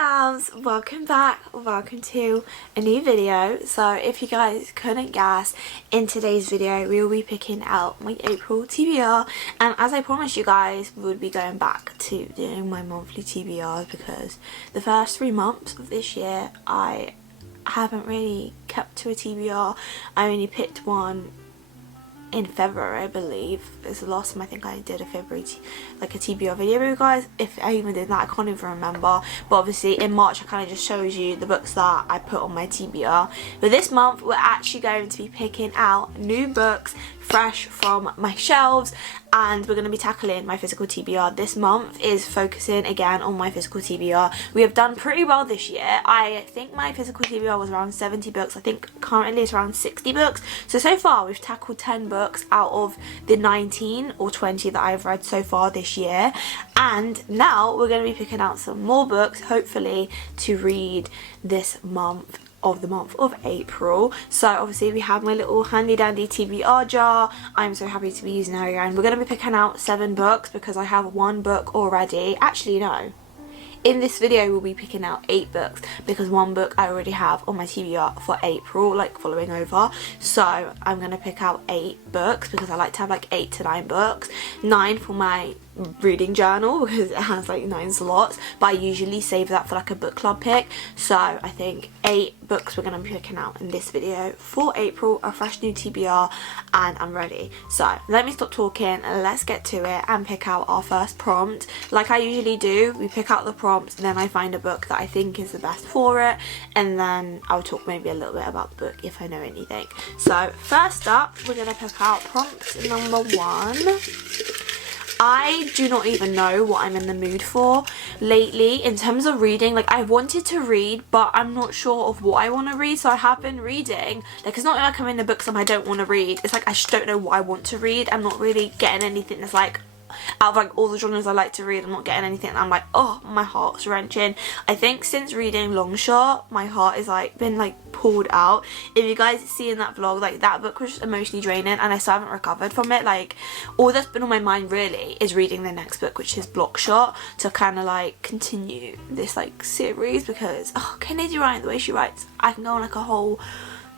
loves, welcome back, welcome to a new video. So if you guys couldn't guess, in today's video we will be picking out my April TBR, and as I promised you guys, we would be going back to doing my monthly TBRs because the first 3 months of this year I haven't really kept to a TBR. I only picked one in February, I believe. It's the last time I think I did a February a TBR video with you guys. If I even did that, I can't even remember. But obviously in March I kind of just shows you the books that I put on my TBR. But this month we're actually going to be picking out new books fresh from my shelves, and we're going to be tackling my physical TBR. This month is focusing again on my physical TBR. We have done pretty well this year. I think my physical TBR was around 70 books. I think currently it's around 60 books. So far we've tackled 10 books out of the 19 or 20 that I've read so far this year. And now we're going to be picking out some more books, hopefully, to read this month of April. So obviously we have my little handy dandy TBR jar. I'm so happy to be using it again. We're going to be picking out 7 books because I have 1 book already. Actually no, in this video we'll be picking out 8 books because 1 book I already have on my TBR for April, like following over. So I'm going to pick out 8 books because I like to have like 8 to 9 books. 9 for my reading journal because it has like 9 slots, but I usually save that for like a book club pick. So I think 8 books we're going to be picking out in this video for April, a fresh new TBR, and I'm ready. So let me stop talking, let's get to it and pick out our first prompt. Like I usually do, we pick out the prompts and then I find a book that I think is the best for it, and then I'll talk maybe a little bit about the book if I know anything. So first up, we're going to pick out prompt number 1. I do not even know what I'm in the mood for lately in terms of reading. Like, I wanted to read, but I'm not sure of what I want to read. So I have been reading. Like, it's not like I'm in the book I don't want to read. It's like I just don't know what I want to read. I'm not really getting anything that's like, out of like all the genres I like to read, I'm not getting anything that I'm like, oh, my heart's wrenching. I think since reading Longshot, my heart is like been like pulled out. If you guys see in that vlog, like that book was just emotionally draining and I still haven't recovered from it. Like, all that's been on my mind really is reading the next book, which is Blockshot, to kind of like continue this like series because Kennedy Ryan, the way she writes, I can go on like a whole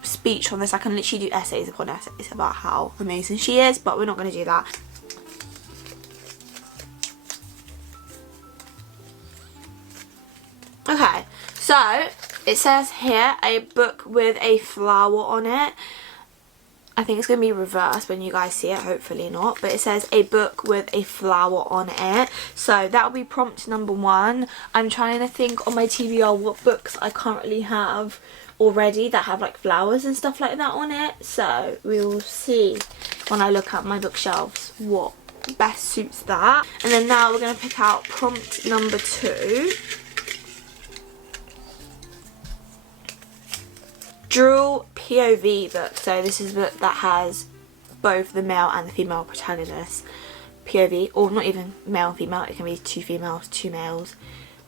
speech on this. I can literally do essays upon essays about how amazing she is, but we're not going to do that. Okay, so it says here a book with a flower on it. I think it's going to be reversed when you guys see it, hopefully not, but it says a book with a flower on it. So that will be prompt number 1. I'm trying to think on my TBR what books I currently have already that have like flowers and stuff like that on it. So we will see when I look at my bookshelves what best suits that. And then now we're going to pick out prompt number 2. Dual POV book. So this is a book that has both the male and the female protagonists POV, or not even male and female, it can be 2 females, 2 males,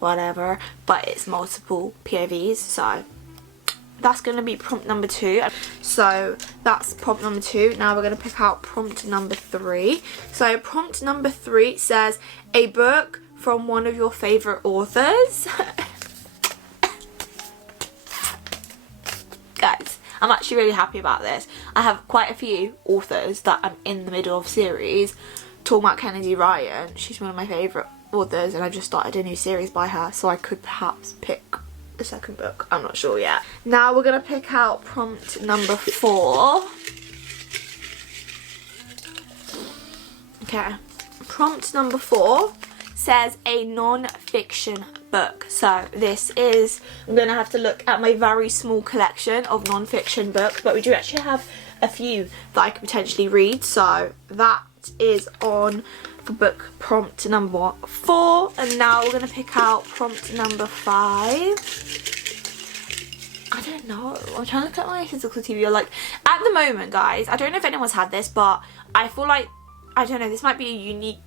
whatever, but it's multiple POVs. So that's going to be prompt number 2. So that's prompt number 2. Now we're going to pick out prompt number 3. So prompt number 3 says a book from one of your favourite authors. Guys, I'm actually really happy about this. I have quite a few authors that I'm in the middle of series. Talking about Kennedy Ryan, she's one of my favourite authors and I just started a new series by her, so I could perhaps pick the second book. I'm not sure yet. Now we're going to pick out prompt number 4. Okay, prompt number 4 says a non-fiction book. So this is, I'm going to have to look at my very small collection of non-fiction books, but we do actually have a few that I could potentially read. So that is on for book prompt number 4. And now we're going to pick out prompt number 5. I don't know, I'm trying to look at my physical TBR. Like, at the moment, guys, I don't know if anyone's had this, but I feel like, I don't know, this might be a unique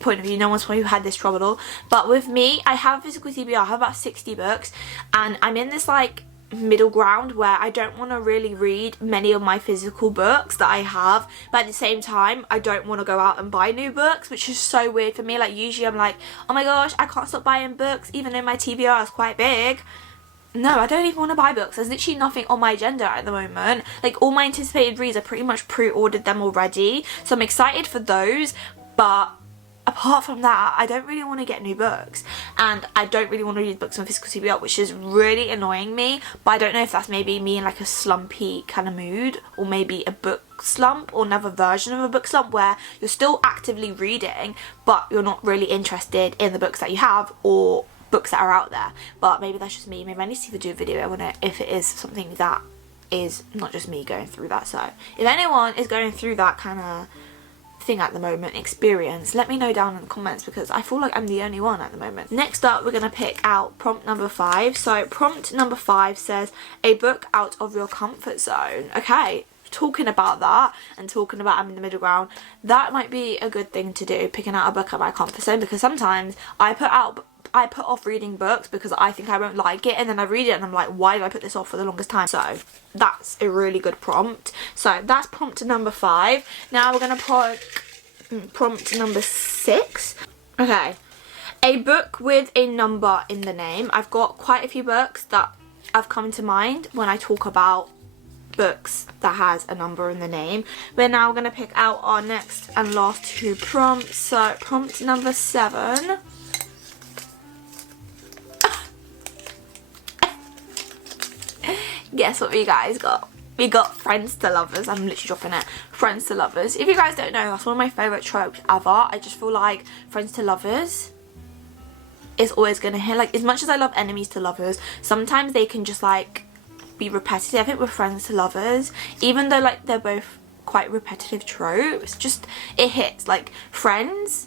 point of view, no one's probably had this trouble, but with me, I have a physical TBR, I have about 60 books, and I'm in this like middle ground where I don't want to really read many of my physical books that I have, but at the same time I don't want to go out and buy new books, which is so weird for me. Like usually I'm like, oh my gosh, I can't stop buying books even though my TBR is quite big. No, I don't even want to buy books. There's literally nothing on my agenda at the moment. Like all my anticipated reads, I pretty much pre-ordered them already, so I'm excited for those, but apart from that, I don't really want to get new books, and I don't really want to read books on physical TBR, which is really annoying me. But I don't know if that's maybe me in like a slumpy kind of mood, or maybe a book slump, or another version of a book slump where you're still actively reading but you're not really interested in the books that you have or books that are out there. But maybe that's just me. Maybe I need to do a video on it if it is something that is not just me going through that. So if anyone is going through that kind of thing at the moment, experience, let me know down in the comments, because I feel like I'm the only one at the moment. Next up, we're going to pick out prompt number 5. So prompt number 5 says a book out of your comfort zone. Okay, talking about that and talking about I'm in the middle ground, that might be a good thing to do, picking out a book out of my comfort zone, because sometimes I put off reading books because I think I won't like it, and then I read it and I'm like, why did I put this off for the longest time? So that's a really good prompt. So that's prompt number 5. Now we're going to put prompt number 6. Okay, a book with a number in the name. I've got quite a few books that have come to mind when I talk about books that has a number in the name. We're now going to pick out our next and last 2 prompts. So prompt number 7. Guess what we guys got? We got Friends to Lovers. I'm literally dropping it. Friends to Lovers. If you guys don't know, that's one of my favourite tropes ever. I just feel like Friends to Lovers is always going to hit. Like, as much as I love Enemies to Lovers, sometimes they can just like be repetitive. I think with Friends to Lovers, even though like they're both quite repetitive tropes, just it hits. Like Friends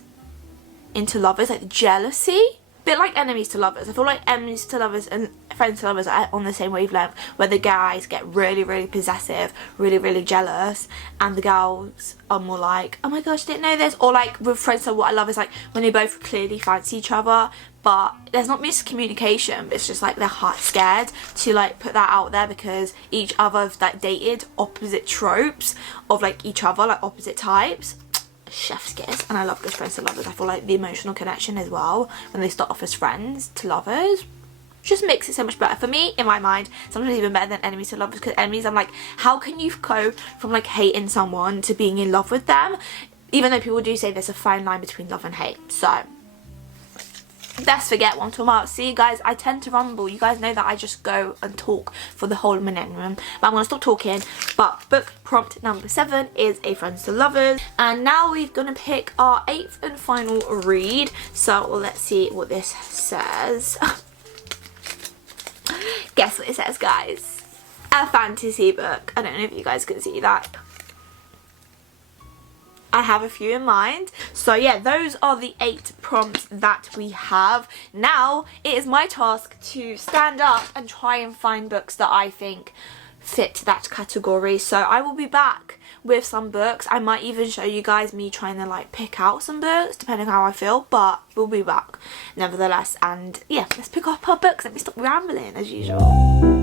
into Lovers, like the jealousy, bit like Enemies to Lovers. I feel like Enemies to Lovers and Friends to Lovers are on the same wavelength, where the guys get really, really possessive, really, really jealous, and the girls are more like, oh my gosh, I didn't know this. Or like with Friends to, what I love is like when they both clearly fancy each other, but there's not miscommunication, but it's just like they're heart scared to like put that out there, because each other have like dated opposite tropes of like each other, like opposite types. Chef's kiss. And I love this Friends to Lovers. I feel like the emotional connection as well when they start off as friends to lovers just makes it so much better for me, in my mind. Sometimes even better than Enemies to Lovers, because Enemies, I'm like, how can you go from like hating someone to being in love with them, even though people do say there's a fine line between love and hate. So let's forget one tomorrow. See guys, I tend to rumble. You guys know that I just go and talk for the whole millennium, but I'm gonna stop talking. But book prompt number 7 is a Friends to Lovers, and now we're gonna pick our 8th and final read. So let's see what this says. Guess what it says, guys? A fantasy book. I don't know if you guys can see that. I have a few in mind. So yeah, those are the 8 prompts that we have. Now it is my task to stand up and try and find books that I think fit that category. So I will be back with some books. I might even show you guys me trying to like pick out some books depending on how I feel, but we'll be back nevertheless. And yeah, let's pick up our books. Let me stop rambling as usual.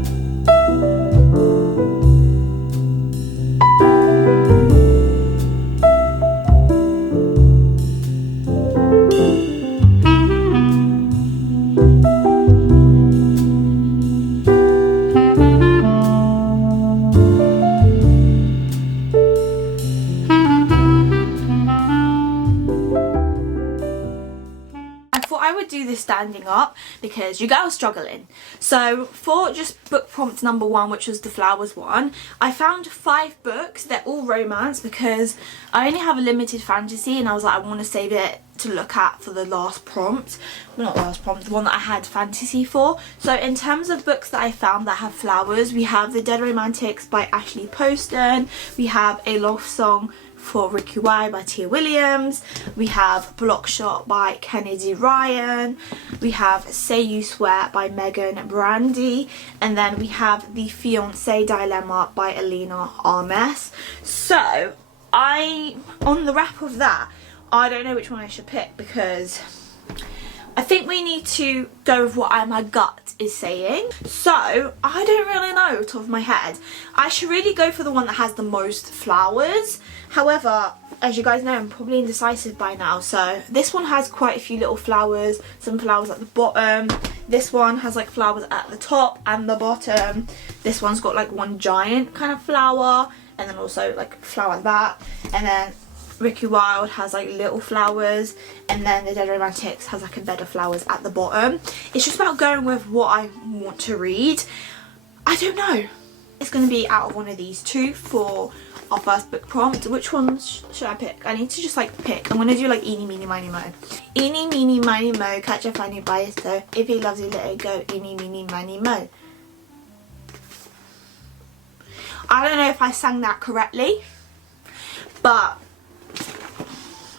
Do this standing up because you girls struggling. So for just book prompt number 1, which was the flowers one, I found 5 books. They're all romance because I only have a limited fantasy, and I was like, I want to save it to look at for the last prompt. Well, not last prompt, the one that I had fantasy for. So in terms of books that I found that have flowers, we have The Dead Romantics by Ashley Poston, we have A Love Song for Ricky Y by Tia Williams, we have Blockshot by Kennedy Ryan, we have Say You Swear by Megan Brandy, and then we have The Fiancé Dilemma by Alina Armes. So on the wrap of that, I don't know which one I should pick, because I think we need to go with what my gut is saying. So I don't really know off the top of my head. I should really go for the one that has the most flowers. However, as you guys know, I'm probably indecisive by now. So this one has quite a few little flowers, some flowers at the bottom. This one has like flowers at the top and the bottom. This one's got like one giant kind of flower, and then also like a flower at the back. And then Ricky Wilde has like little flowers, and then the Dead Romantics has like a bed of flowers at the bottom. It's just about going with what I want to read. I don't know. It's going to be out of one of these two for our first book prompt. Which ones should I pick? I need to just like pick. I'm going to do like eeny, meeny, miny, mo. Eeny, meeny, miny, mo, catch a funny by his toe. If he loves you, let it go. Eeny, meeny, miny, mo. I don't know if I sang that correctly, but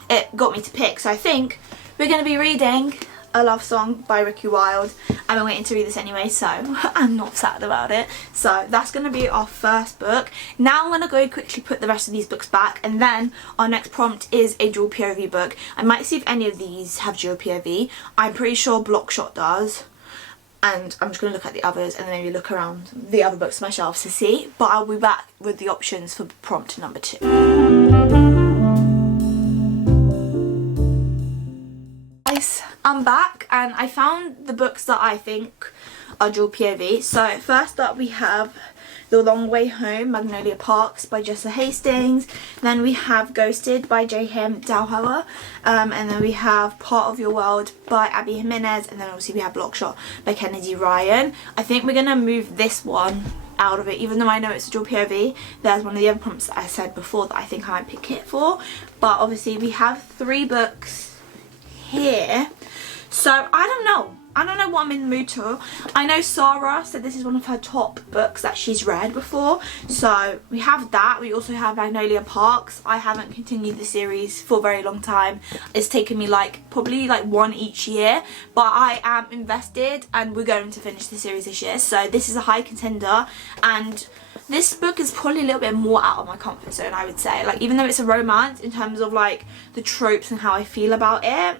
it got me to pick. So I think we're going to be reading A Love Song by Ricky Wilde. I've been waiting to read this anyway, so I'm not sad about it. So that's going to be our first book. Now I'm going to go quickly put the rest of these books back, and then our next prompt is a dual POV book. I might see if any of these have dual POV. I'm pretty sure Blockshot does. And I'm just going to look at the others and then maybe look around the other books on my shelves to see. But I'll be back with the options for prompt number 2. Guys, I'm back and I found the books that I think are dual POV. So first up we have The Long Way Home, Magnolia Parks by Jessa Hastings. Then we have Ghosted by J.M. Dalhauer. And then we have Part of Your World by Abby Jimenez. And then obviously we have Blockshot by Kennedy Ryan. I think we're going to move this one out of it, even though I know it's a dual POV. There's one of the other prompts that I said before that I think I might pick it for. But obviously we have 3 books here. So I don't know what I'm in the mood to. I know Sarah said this is one of her top books that she's read before, so we have that. We also have Magnolia Parks. I haven't continued the series for a very long time. It's taken me probably one each year, but I am invested and we're going to finish the series this year, so this is a high contender. And this book is probably a little bit more out of my comfort zone, I would say. Even though it's a romance, in terms of the tropes and how I feel about it,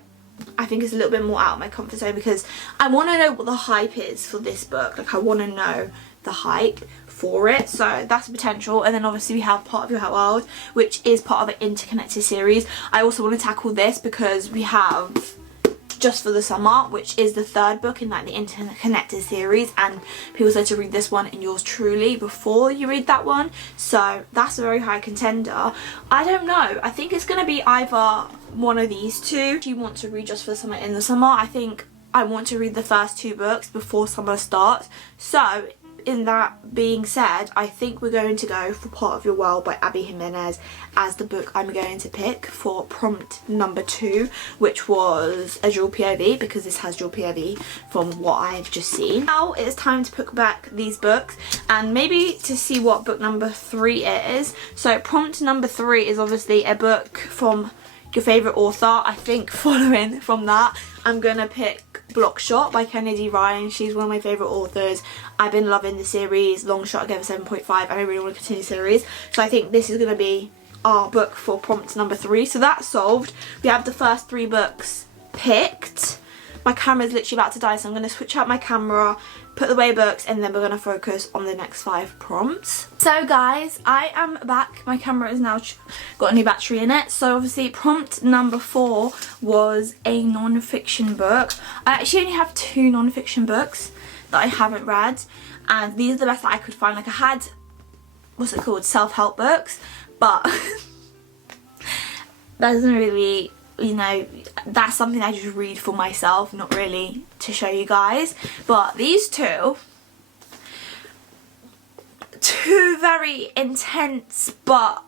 I think it's a little bit more out of my comfort zone, because I want to know what the hype is for this book. I want to know the hype for it, so that's a potential. And then obviously we have Part of Your World, which is part of an interconnected series. I also want to tackle this because we have Just for the Summer, which is the 3rd book in the interconnected series, and people said to read this one and yours truly before you read that one, so that's a very high contender. I don't know, I think it's going to be either one of these two. If you want to read Just for the Summer in the summer, I think I want to read the first 2 books before summer starts. So in that being said, I think we're going to go for Part of Your World by Abby Jimenez as the book I'm going to pick for prompt number 2, which was a dual POV, because this has dual POV from what I've just seen. Now it is time to put back these books and maybe to see what book number 3 is. So prompt number 3 is obviously a book from your favourite author. I think following from that, I'm going to pick Blockshot by Kennedy Ryan. She's one of my favourite authors. I've been loving the series. Long Shot I gave a 7.5 and I really want to continue the series. So I think this is going to be our book for prompt number 3. So that's solved. We have the first 3 books picked. My camera's literally about to die, so I'm going to switch out my camera, put away books, and then we're going to focus on the next 5 prompts. So guys, I am back. My camera has now got a new battery in it. So obviously prompt number 4 was a non-fiction book. I actually only have 2 non-fiction books that I haven't read, and these are the best that I could find. I had, what's it called, self-help books, but that doesn't really, that's something I just read for myself, not really to show you guys. But these two very intense but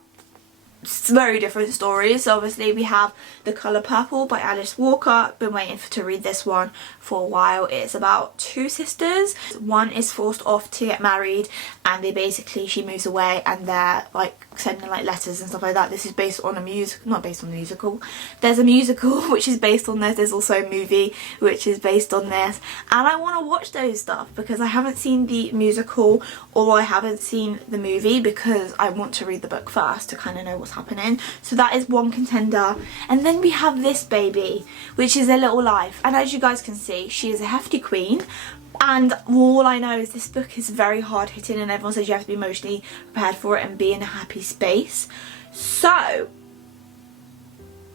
very different stories. So obviously we have The Colour Purple by Alice Walker. Been waiting to read this one for a while. It's about 2 sisters. One is forced off to get married, and she moves away, and they're sending letters and stuff like that. This is based on a not based on a musical. There's a musical which is based on this. There's also a movie which is based on this, and I want to watch those stuff because I haven't seen the musical or I haven't seen the movie, because I want to read the book first to kind of know what's happening. So that is one contender. And then we have this baby, which is A Little Life. And as you guys can see, she is a hefty queen. And all I know is this book is very hard hitting, and everyone says you have to be emotionally prepared for it and be in a happy space. So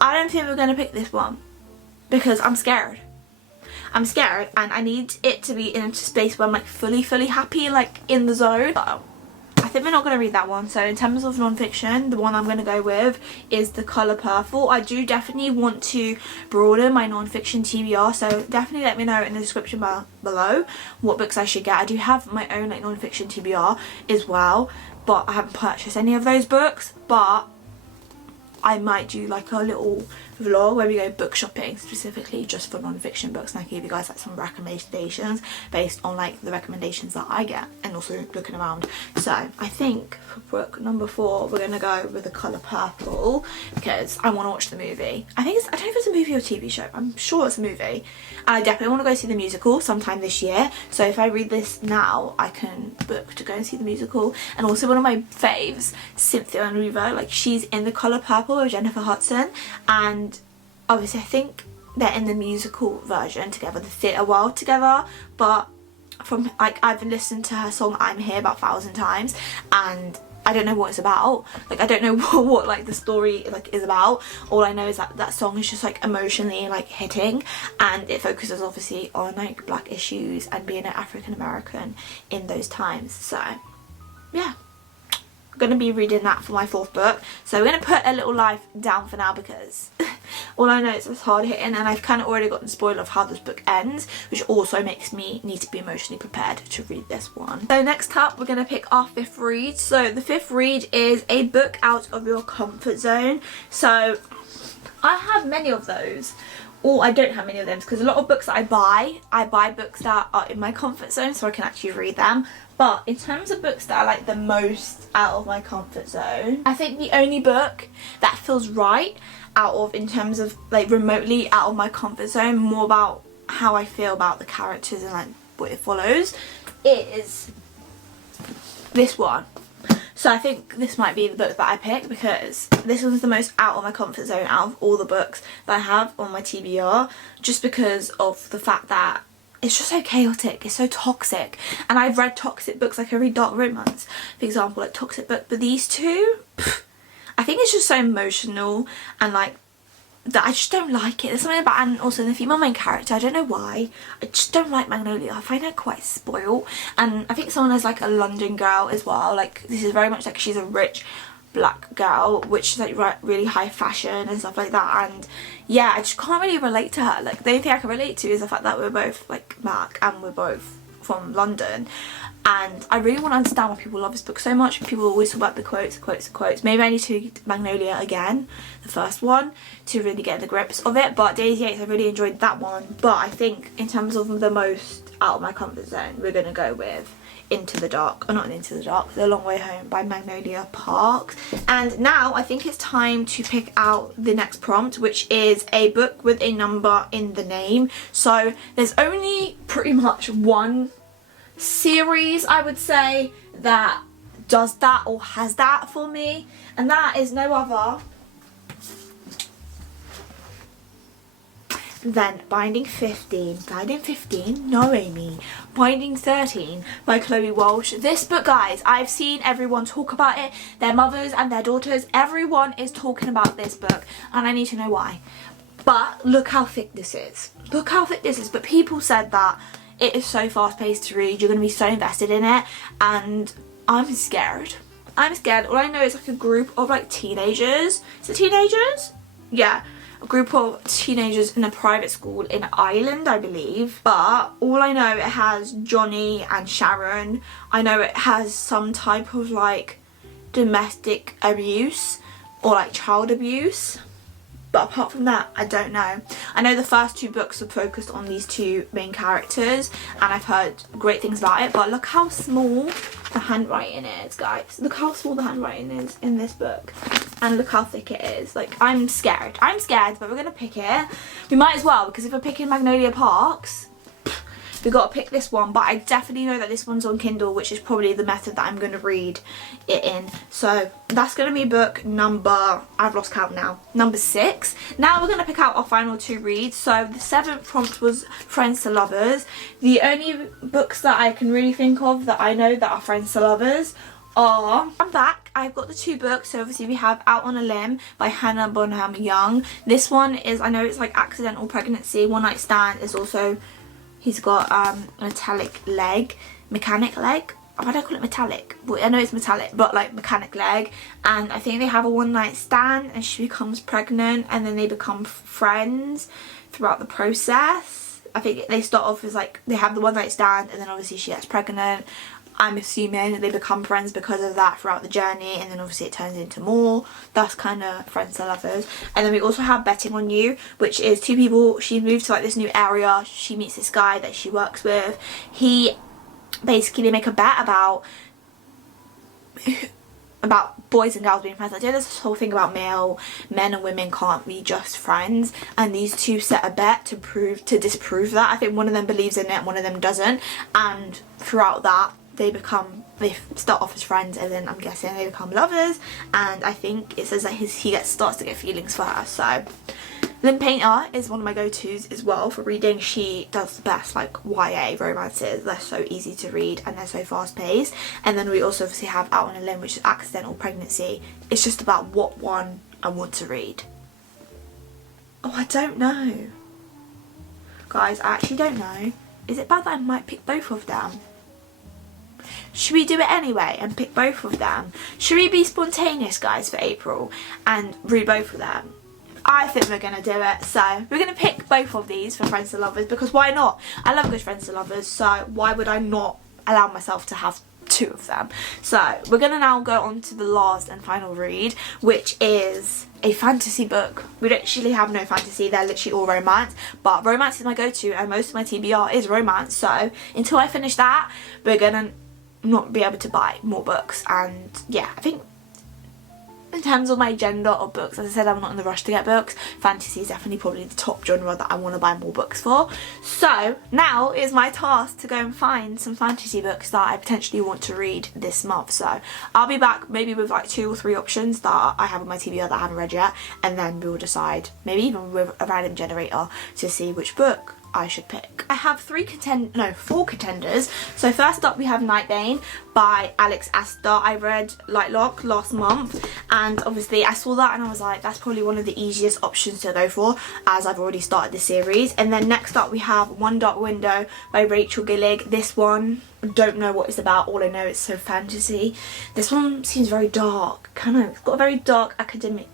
I don't think we're going to pick this one because I'm scared. I'm scared, and I need it to be in a space where I'm like fully happy, like in the zone. I think we're not going to read that one. So in terms of non-fiction, the one I'm going to go with is The Colour Purple. I do definitely want to broaden my non-fiction TBR, so definitely let me know in the description below what books I should get. I do have my own like non-fiction TBR as well, but I haven't purchased any of those books. But I might do like a little vlog where we go book shopping specifically just for non-fiction books, and I can give you guys like some recommendations based on like the recommendations that I get and also looking around. So I think for book number 4 we're gonna go with The Colour Purple because I want to watch the movie. I don't know if it's a movie or TV show. I'm sure it's a movie. I definitely want to go see the musical sometime this year, so if I read this now I can book to go and see the musical. And also one of my faves, Cynthia Erivo, like she's in The Colour Purple with Jennifer Hudson, and obviously I think they're in the musical version together, the theatre world together. But from like I've listened to her song I'm Here about 1,000 times, and I don't know what it's about. Like I don't know what like the story like is about. All I know is that that song is just like emotionally like hitting, and it focuses obviously on like black issues and being an African American in those times. So yeah, I'm gonna be reading that for my 4th book. So we're gonna put A Little Life down for now because all I know is it's hard hitting, and I've kind of already gotten spoiled of how this book ends, which also makes me need to be emotionally prepared to read this one. So next up we're gonna pick our 5th read. So the 5th read is a book out of your comfort zone. So I have many of those. Or I don't have many of them because a lot of books that I buy books that are in my comfort zone so I can actually read them. But in terms of books that are like the most out of my comfort zone, I think the only book that feels right out of, in terms of like remotely out of my comfort zone, more about how I feel about the characters and like what it follows, is this one. So I think this might be the book that I pick because this one's the most out of my comfort zone out of all the books that I have on my TBR, just because of the fact that it's just so chaotic, it's so toxic. And I've read toxic books, like I read dark romance, for example, like toxic book, but these two, I think it's just so emotional, and like that I just don't like it. There's something about, and also the female main character, I don't know why, I just don't like Magnolia. I find her quite spoiled, and I think someone is like a London girl as well. Like this is very much like she's a rich black girl, which is like really high fashion and stuff like that, and yeah, I just can't really relate to her. Like the only thing I can relate to is the fact that we're both like black and we're both from London, and I really want to understand why people love this book so much. People always talk about the quotes. Maybe I need to read Magnolia again, the first one, to really get the grips of it. But Daisy Yates, I really enjoyed that one. But I think in terms of the most out of my comfort zone, we're gonna go with Into the Dark, or not Into the Dark, The Long Way Home by Magnolia Parks. And now I think it's time to pick out the next prompt, which is a book with a number in the name. So there's only pretty much one series, I would say, that does that or has that for me, and that is no other than Binding 15, no Amy, Binding 13 by Chloe Walsh. This book, guys, I've seen everyone talk about it, their mothers and their daughters, everyone is talking about this book, and I need to know why. But look how thick this is. Look how thick this is. But people said that it is so fast paced to read, you're going to be so invested in it, and I'm scared. I'm scared. All I know is like a group of like teenagers. Is it teenagers? Yeah. A group of teenagers in a private school in Ireland, I believe. But all I know, it has Johnny and Sharon. I know it has some type of like domestic abuse or like child abuse. But apart from that, I don't know. I know the first 2 books are focused on these 2 main characters, and I've heard great things about it. But look how small the handwriting is, guys. Look how small the handwriting is in this book. And look how thick it is. Like, I'm scared. I'm scared, but we're going to pick it. We might as well, because if we're picking Magnolia Parks, we got to pick this one, but I definitely know that this one's on Kindle, which is probably the method that I'm going to read it in. So that's going to be book number, I've lost count now, number 6. Now we're going to pick out our final 2 reads. So the 7th prompt was Friends to Lovers. The only books that I can really think of that I know that are Friends to Lovers are, I'm back, I've got the 2 books. So obviously we have Out on a Limb by Hannah Bonham Young. This one is, I know it's like accidental pregnancy. One Night Stand is also, he's got mechanic leg. Why do I call it metallic? Well, I know it's metallic, but like mechanic leg. And I think they have a one night stand and she becomes pregnant and then they become friends throughout the process. I think they start off as like, they have the one night stand and then obviously she gets pregnant. I'm assuming they become friends because of that throughout the journey, and then obviously it turns into more. That's kind of Friends to Lovers. And then we also have Betting on You, which is 2 people, she moved to like this new area, she meets this guy that she works with. He basically, they make a bet about boys and girls being friends. Like, there's this whole thing about men and women can't be just friends, and these 2 set a bet to disprove that. I think one of them believes in it, one of them doesn't, and throughout that they start off as friends, and then I'm guessing they become lovers. And I think it says that he starts to get feelings for her. So Lynn Painter is one of my go-tos as well for reading. She does the best like YA romances. They're so easy to read and they're so fast-paced. And then we also obviously have Out on a Limb, which is accidental pregnancy. It's just about what one I want to read. Oh, I don't know. Guys, I actually don't know. Is it bad that I might pick both of them? Should we do it anyway and pick both of them? Should we be spontaneous, guys, for April and read both of them? I think we're going to do it. So we're going to pick both of these for Friends to Lovers, because why not? I love good Friends to Lovers, so why would I not allow myself to have 2 of them? So we're going to now go on to the last and final read, which is a fantasy book. We literally have no fantasy, they're literally all romance, but romance is my go-to and most of my TBR is romance. So until I finish that, we're going to not be able to buy more books. And yeah, I think in terms of my agenda of books, as I said, I'm not in the rush to get books. Fantasy is definitely probably the top genre that I want to buy more books for. So now is my task to go and find some fantasy books that I potentially want to read this month. So I'll be back maybe with like 2 or 3 options that I have on my TBR that I haven't read yet, and then we'll decide, maybe even with a random generator, to see which book I should pick. I have 4 contenders. So first up we have Nightbane by Alex Astor. I read Lightlock last month, and obviously I saw that and I was like, that's probably one of the easiest options to go for, as I've already started the series. And then next up we have One Dark Window by Rachel Gillig. This one, don't know what it's about, all I know it's so fantasy. This one seems very dark, it's got a very dark academic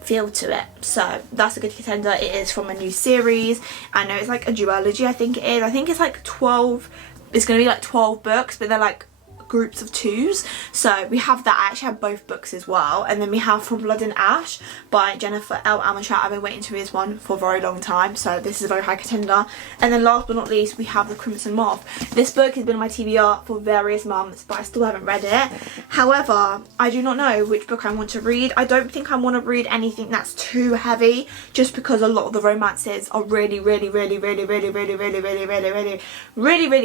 feel to it, so that's a good contender. It is from a new series. I know it's like a duology, I think it is. I think it's like 12, it's going to be like 12 books, but they're like groups of 2s. So we have that. I actually have both books as well. And then we have From Blood and Ash by Jennifer L. Amachat. I've been waiting to read this one for a very long time, so this is a very high contender. And then last but not least, we have The Crimson Moth. This book has been on my TBR for various months, but I still haven't read it. However, I do not know which book I want to read. I don't think I want to read anything that's too heavy, just because a lot of the romances are really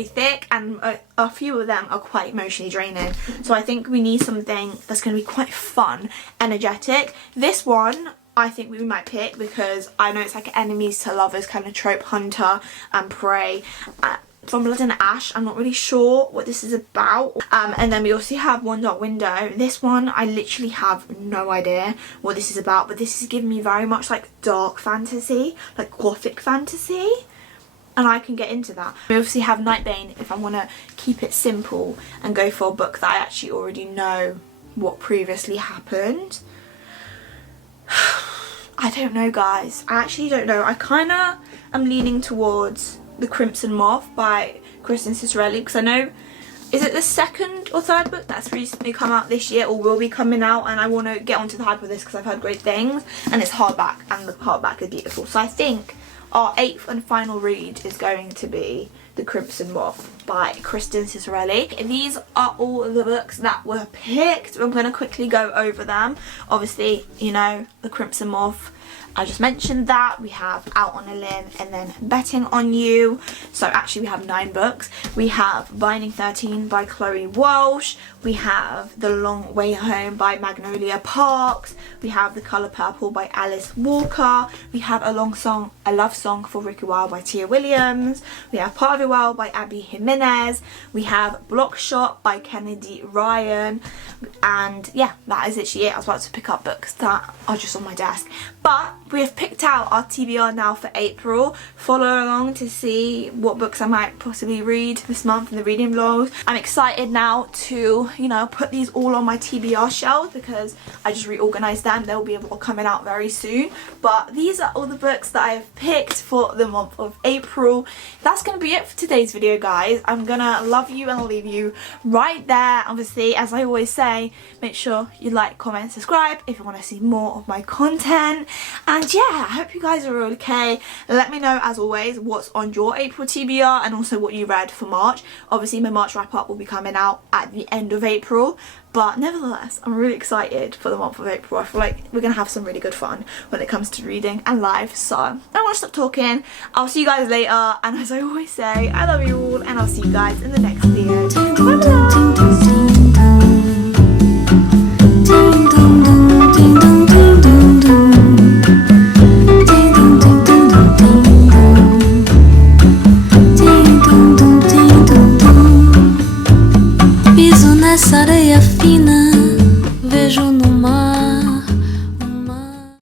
thick, and a few of them are quite emotional draining. So I think we need something that's going to be quite fun, energetic. This one I think we might pick, because I know it's like enemies to lovers kind of trope, hunter and prey. From Blood and Ash, I'm not really sure what this is about. And then we also have One Dark Window. This one I literally have no idea what this is about, but this is giving me very much like dark fantasy, like gothic fantasy, and I can get into that. We obviously have Nightbane if I want to keep it simple and go for a book that I actually already know what previously happened. I don't know, guys. I actually don't know. I kind of am leaning towards The Crimson Moth by Kristen Cicerelli, because I know, is it the 2nd or 3rd book that's recently come out this year or will be coming out, and I want to get onto the hype of this because I've heard great things, and it's hardback and the hardback is beautiful. So I think our 8th and final read is going to be The Crimson Moth by Kristen Cicerelli. These are all the books that were picked. I'm going to quickly go over them. Obviously, you know, The Crimson Moth. I just mentioned that. We have Out on a Limb and then Betting on You. So actually we have 9 books. We have Binding 13 by Chloe Walsh. We have The Long Way Home by Magnolia Parks. We have The Colour Purple by Alice Walker. We have A Love Song for Ricky Wilde by Tia Williams. We have Part of Your World by Abby Jimenez. We have Block Shot by Kennedy Ryan. And yeah, that is literally it. I was about to pick up books that are just on my desk. But we have picked out our TBR now for April. Follow along to see what books I might possibly read this month in the reading vlogs. I'm excited now to, you know, put these all on my TBR shelves because I just reorganized them. They'll be coming out very soon. But these are all the books that I have picked for the month of April. That's going to be it for today's video, guys. I'm going to love you and leave you right there. Obviously, as I always say, make sure you like, comment, subscribe if you want to see more of my content. And yeah, I hope you guys are okay. Let me know, as always, what's on your April TBR and also what you read for March. Obviously, my March wrap-up will be coming out at the end of April. But nevertheless, I'm really excited for the month of April. I feel like we're going to have some really good fun when it comes to reading and live. So I don't want to stop talking. I'll see you guys later. And as I always say, I love you all. And I'll see you guys in the next video. Piso nessa areia fina.